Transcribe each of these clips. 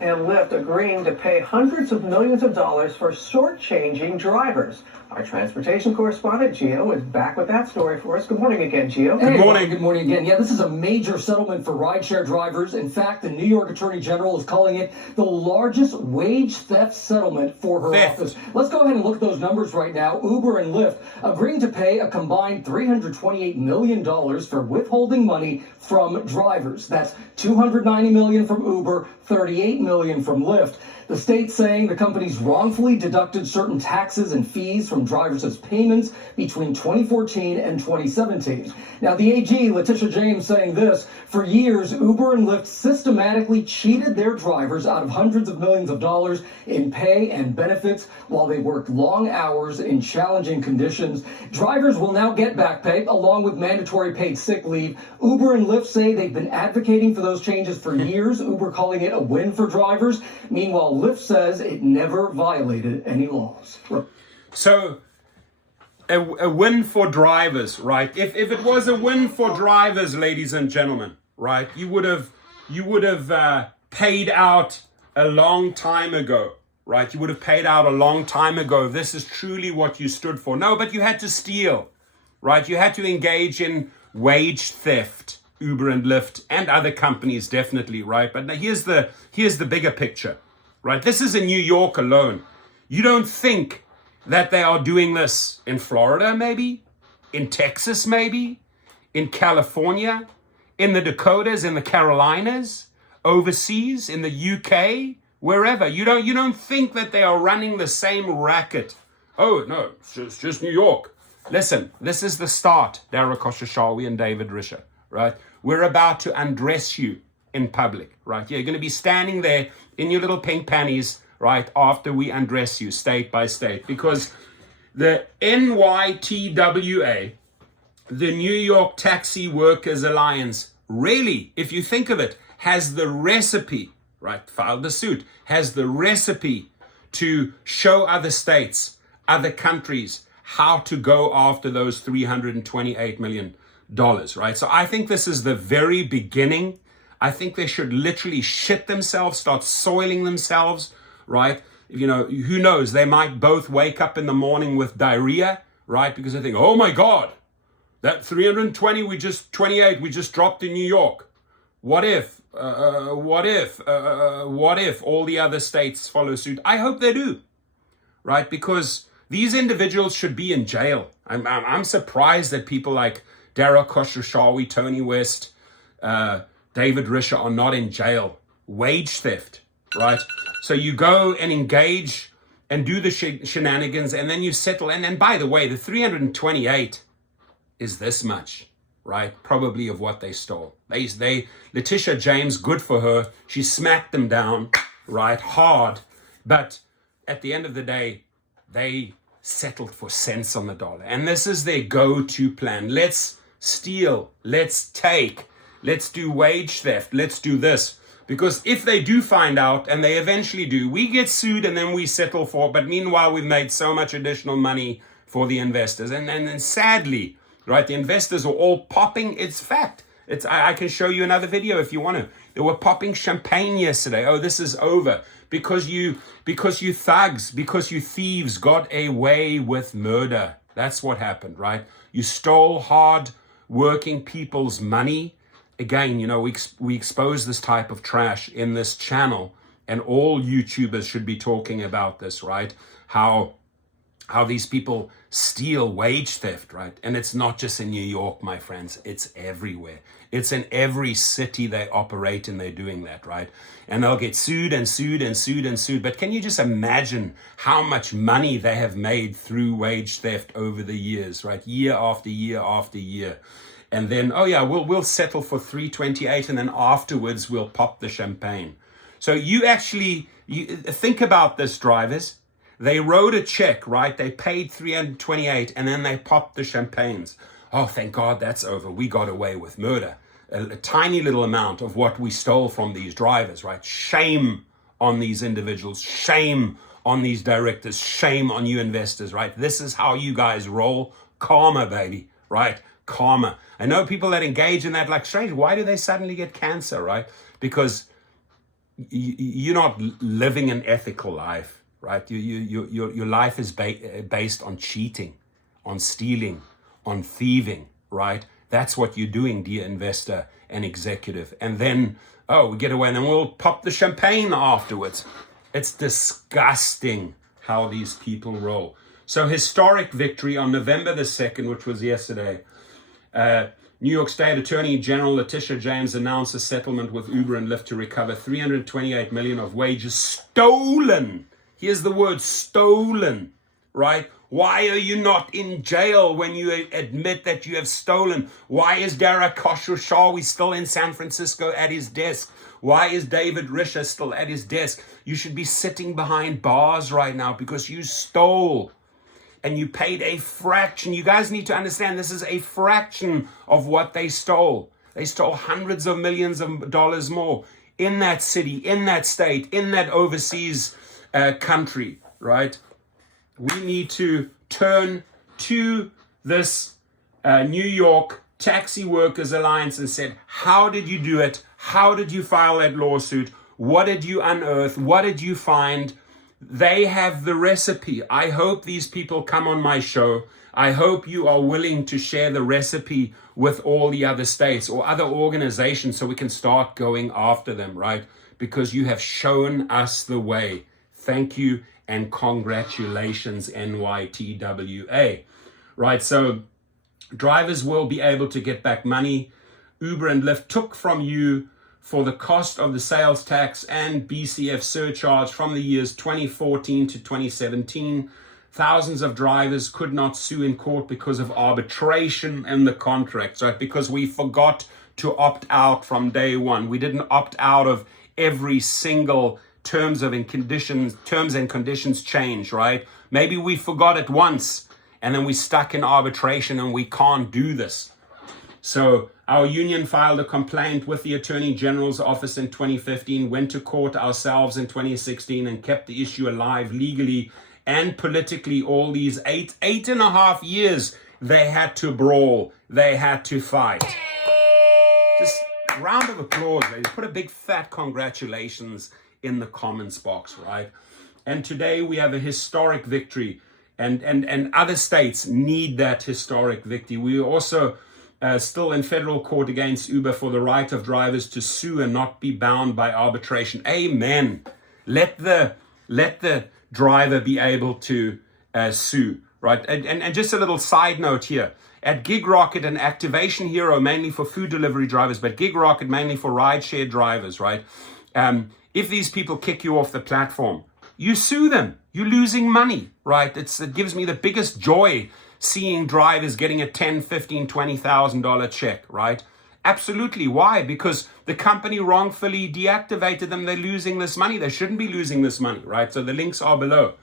and Lyft agreeing to pay hundreds of millions of dollars for shortchanging drivers. Our transportation correspondent, Gio, is back with that story for us. Good morning again, Gio. Good morning. Good morning again. Yeah, this is a major settlement for rideshare drivers. In fact, the New York Attorney General is calling it the largest wage theft settlement for her office. Let's go ahead and look at those numbers right now. Uber and Lyft agreeing to pay a combined $328 million for withholding money from drivers. That's $290 million from Uber, $38 million from Lyft. The state saying the companies wrongfully deducted certain taxes and fees from drivers as payments between 2014 and 2017. Now, the AG, Letitia James, saying this: for years, Uber and Lyft systematically cheated their drivers out of hundreds of millions of dollars in pay and benefits while they worked long hours in challenging conditions. Drivers will now get back pay along with mandatory paid sick leave. Uber and Lyft say they've been advocating for those changes for years, Uber calling it a win for drivers. Meanwhile, Lyft says it never violated any laws. So, a win for drivers, right? If it was a win for drivers, ladies and gentlemen, right, you would have paid out a long time ago, right? You would have paid out a long time ago. This is truly what you stood for. No, but you had to steal, right? You had to engage in wage theft, Uber and Lyft and other companies, definitely, right? But now here's the bigger picture. Right? This is in New York alone. You don't think that they are doing this in Florida, maybe? In Texas, maybe? In California? In the Dakotas? In the Carolinas? Overseas? In the UK? Wherever. You don't think that they are running the same racket. Oh, no, it's just New York. Listen, this is the start, Dara Khosrowshahi and David Risher, right? We're about to undress you in public, right? You're going to be standing there in your little pink panties, right, after we undress you state by state, because the NYTWA, the New York Taxi Workers Alliance, really, if you think of it, has the recipe, right, filed the suit, has the recipe to show other states, other countries, how to go after those $328 million, right? So I think this is the very beginning. I think they should literally shit themselves, start soiling themselves, right? You know, who knows? They might both wake up in the morning with diarrhea, right? Because they think, oh my God, that 320, 28, we just dropped in New York. What if all the other states follow suit? I hope they do, right? Because these individuals should be in jail. I'm surprised that people like Dara Khosrowshahi, Tony West, David Risher are not in jail. Wage theft, right? So you go and engage and do the shenanigans, and then you settle. And by the way, the 328 is this much, right? Probably of what they stole. Letitia James, good for her. She smacked them down, right? Hard. But at the end of the day, they settled for cents on the dollar. And this is their go-to plan. Let's steal. Let's take. Let's do wage theft. Let's do this. Because if they do find out, and they eventually do, we get sued and then we settle for it. But meanwhile, we've made so much additional money for the investors. And sadly, right, the investors are all popping. It's fact. I can show you another video if you want to. They were popping champagne yesterday. Oh, this is over. Because you thugs, because you thieves got away with murder. That's what happened, right? You stole hard working people's money. Again, you know, we expose this type of trash in this channel, and all YouTubers should be talking about this, right? How these people steal wage theft, right? And it's not just in New York, my friends. It's everywhere. It's in every city they operate in, they're doing that, right? And they'll get sued and sued and sued and sued. But can you just imagine how much money they have made through wage theft over the years, right? Year after year after year. And then, oh yeah, we'll settle for 328, and then afterwards we'll pop the champagne. So you think about this, drivers. They wrote a check, right? They paid 328, and then they popped the champagnes. Oh, thank God that's over. We got away with murder. A tiny little amount of what we stole from these drivers, right? Shame on these individuals. Shame on these directors. Shame on you investors, right? This is how you guys roll. Karma, baby, right? Karma. I know people that engage in that like strange. Why do they suddenly get cancer, right? Because you're not living an ethical life, right? Your life is based on cheating, on stealing, on thieving, right? That's what you're doing, dear investor and executive. And then, we get away and then we'll pop the champagne afterwards. It's disgusting how these people roll. So historic victory on November the 2nd, which was yesterday. New York State Attorney General Letitia James announced a settlement with Uber and Lyft to recover $328 million of wages stolen. Here's the word stolen, right? Why are you not in jail when you admit that you have stolen? Why is Dara Khosrowshahi still in San Francisco at his desk? Why is David Risher still at his desk? You should be sitting behind bars right now because you stole. And you paid a fraction. You guys need to understand this is a fraction of what they stole. They stole hundreds of millions of dollars more in that city, in that state, in that overseas country, right? We need to turn to this New York Taxi Workers Alliance and said, how did you do it? How did you file that lawsuit? What did you unearth? What did you find? They have the recipe. I hope these people come on my show. I hope you are willing to share the recipe with all the other states or other organizations so we can start going after them, right? Because you have shown us the way. Thank you and congratulations, NYTWA. Right, so drivers will be able to get back money Uber and Lyft took from you for the cost of the sales tax and BCF surcharge from the years 2014 to 2017. Thousands of drivers could not sue in court because of arbitration in the contracts, right? Because we forgot to opt out from day one. We didn't opt out of every single terms and conditions change, right? Maybe we forgot it once and then we stuck in arbitration and we can't do this. So our union filed a complaint with the Attorney General's office in 2015, went to court ourselves in 2016 and kept the issue alive legally and politically all these eight and a half years. They had to brawl. They had to fight. Just a round of applause, ladies. Put a big fat congratulations in the comments box, right? And today we have a historic victory and other states need that historic victory. We also still in federal court against Uber for the right of drivers to sue and not be bound by arbitration. Amen. Let the driver be able to sue, right? And just a little side note here. At Gig Rocket and Activation Hero, mainly for food delivery drivers, but Gig Rocket mainly for rideshare drivers, right? If these people kick you off the platform, you sue them. You're losing money, right? It gives me the biggest joy seeing drivers getting a $10,000, $15,000, $20,000 check, right? Absolutely. Why? Because the company wrongfully deactivated them. They're losing this money. They shouldn't be losing this money, right? So the links are below.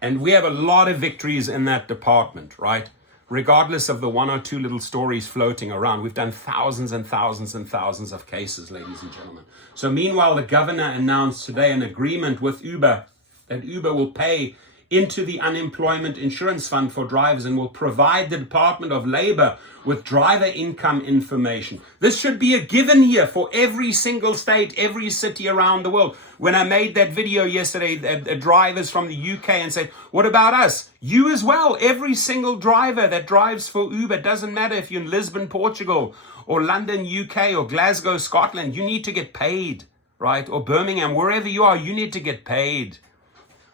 And we have a lot of victories in that department, right? Regardless of the one or two little stories floating around, we've done thousands and thousands and thousands of cases, ladies and gentlemen. So meanwhile, the governor announced today an agreement with Uber that Uber will pay into the unemployment insurance fund for drivers and will provide the Department of Labor with driver income information. This should be a given here for every single state, every city around the world. When I made that video yesterday, drivers from the UK and said, what about us? You as well. Every single driver that drives for Uber, doesn't matter if you're in Lisbon, Portugal, or London, UK, or Glasgow, Scotland, you need to get paid, right? Or Birmingham, wherever you are, you need to get paid.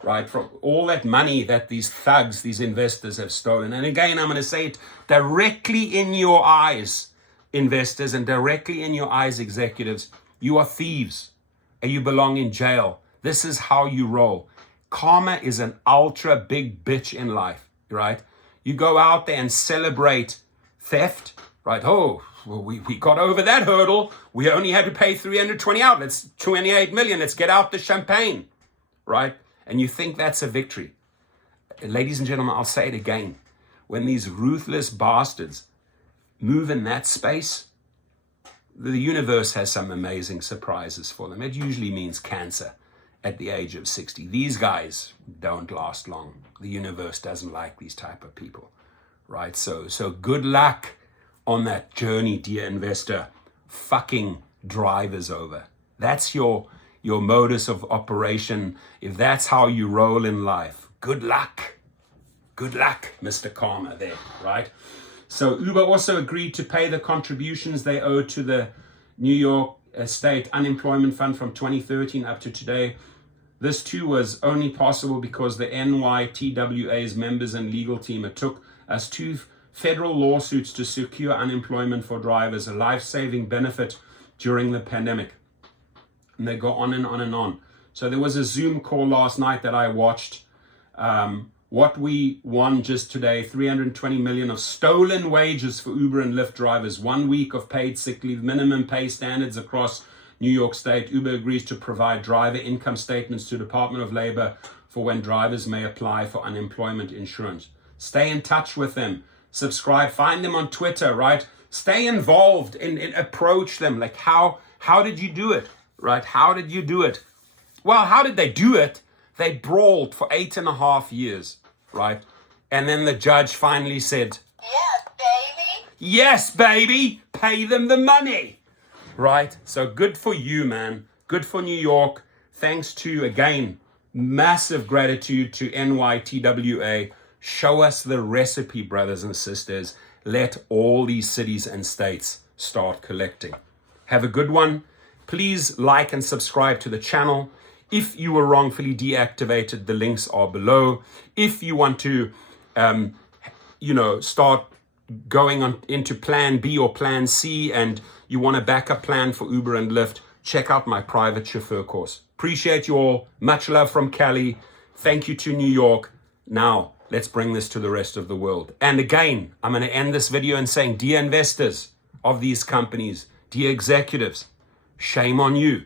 Right, from all that money that these thugs, these investors have stolen. And again, I'm going to say it directly in your eyes, investors, and directly in your eyes, executives. You are thieves and you belong in jail. This is how you roll. Karma is an ultra big bitch in life, right? You go out there and celebrate theft, right? Oh, well, we got over that hurdle. We only had to pay 320 out. That's 28 million. Let's get out the champagne, right? And you think that's a victory. Ladies and gentlemen, I'll say it again. When these ruthless bastards move in that space, the universe has some amazing surprises for them. It usually means cancer at the age of 60. These guys don't last long. The universe doesn't like these type of people, right? So good luck on that journey, dear investor. Fucking drivers over. that's your modus of operation, if that's how you roll in life, good luck. Good luck, Mr. Karma there, right? So Uber also agreed to pay the contributions they owe to the New York State Unemployment Fund from 2013 up to today. This too was only possible because the NYTWA's members and legal team, it took us 2 federal lawsuits to secure unemployment for drivers, a life-saving benefit during the pandemic. And they go on and on and on. So there was a Zoom call last night that I watched. What we won just today, 320 million of stolen wages for Uber and Lyft drivers, 1 week of paid sick leave, minimum pay standards across New York State. Uber agrees to provide driver income statements to Department of Labor for when drivers may apply for unemployment insurance. Stay in touch with them. Subscribe. Find them on Twitter, right? Stay involved and approach them. Like, how did you do it, right? How did you do it? Well, how did they do it? They brawled for 8.5 years, right? And then the judge finally said, "Yes, baby. Yes, baby. Pay them the money." Right? So good for you, man. Good for New York. Thanks to, again, massive gratitude to NYTWA. Show us the recipe, brothers and sisters. Let all these cities and states start collecting. Have a good one. Please like and subscribe to the channel. If you were wrongfully deactivated, the links are below. If you want to, start going on into plan B or plan C and you want a backup plan for Uber and Lyft, check out my private chauffeur course. Appreciate you all. Much love from Cali. Thank you to New York. Now, let's bring this to the rest of the world. And again, I'm going to end this video in saying, dear investors of these companies, dear executives, shame on you.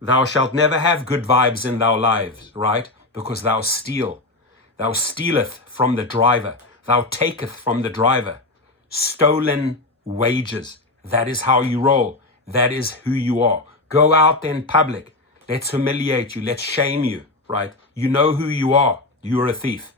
Thou shalt never have good vibes in thy lives, right? Because thou steal. Thou stealeth from the driver. Thou taketh from the driver. Stolen wages. That is how you roll. That is who you are. Go out in public. Let's humiliate you. Let's shame you, right? You know who you are. You're a thief.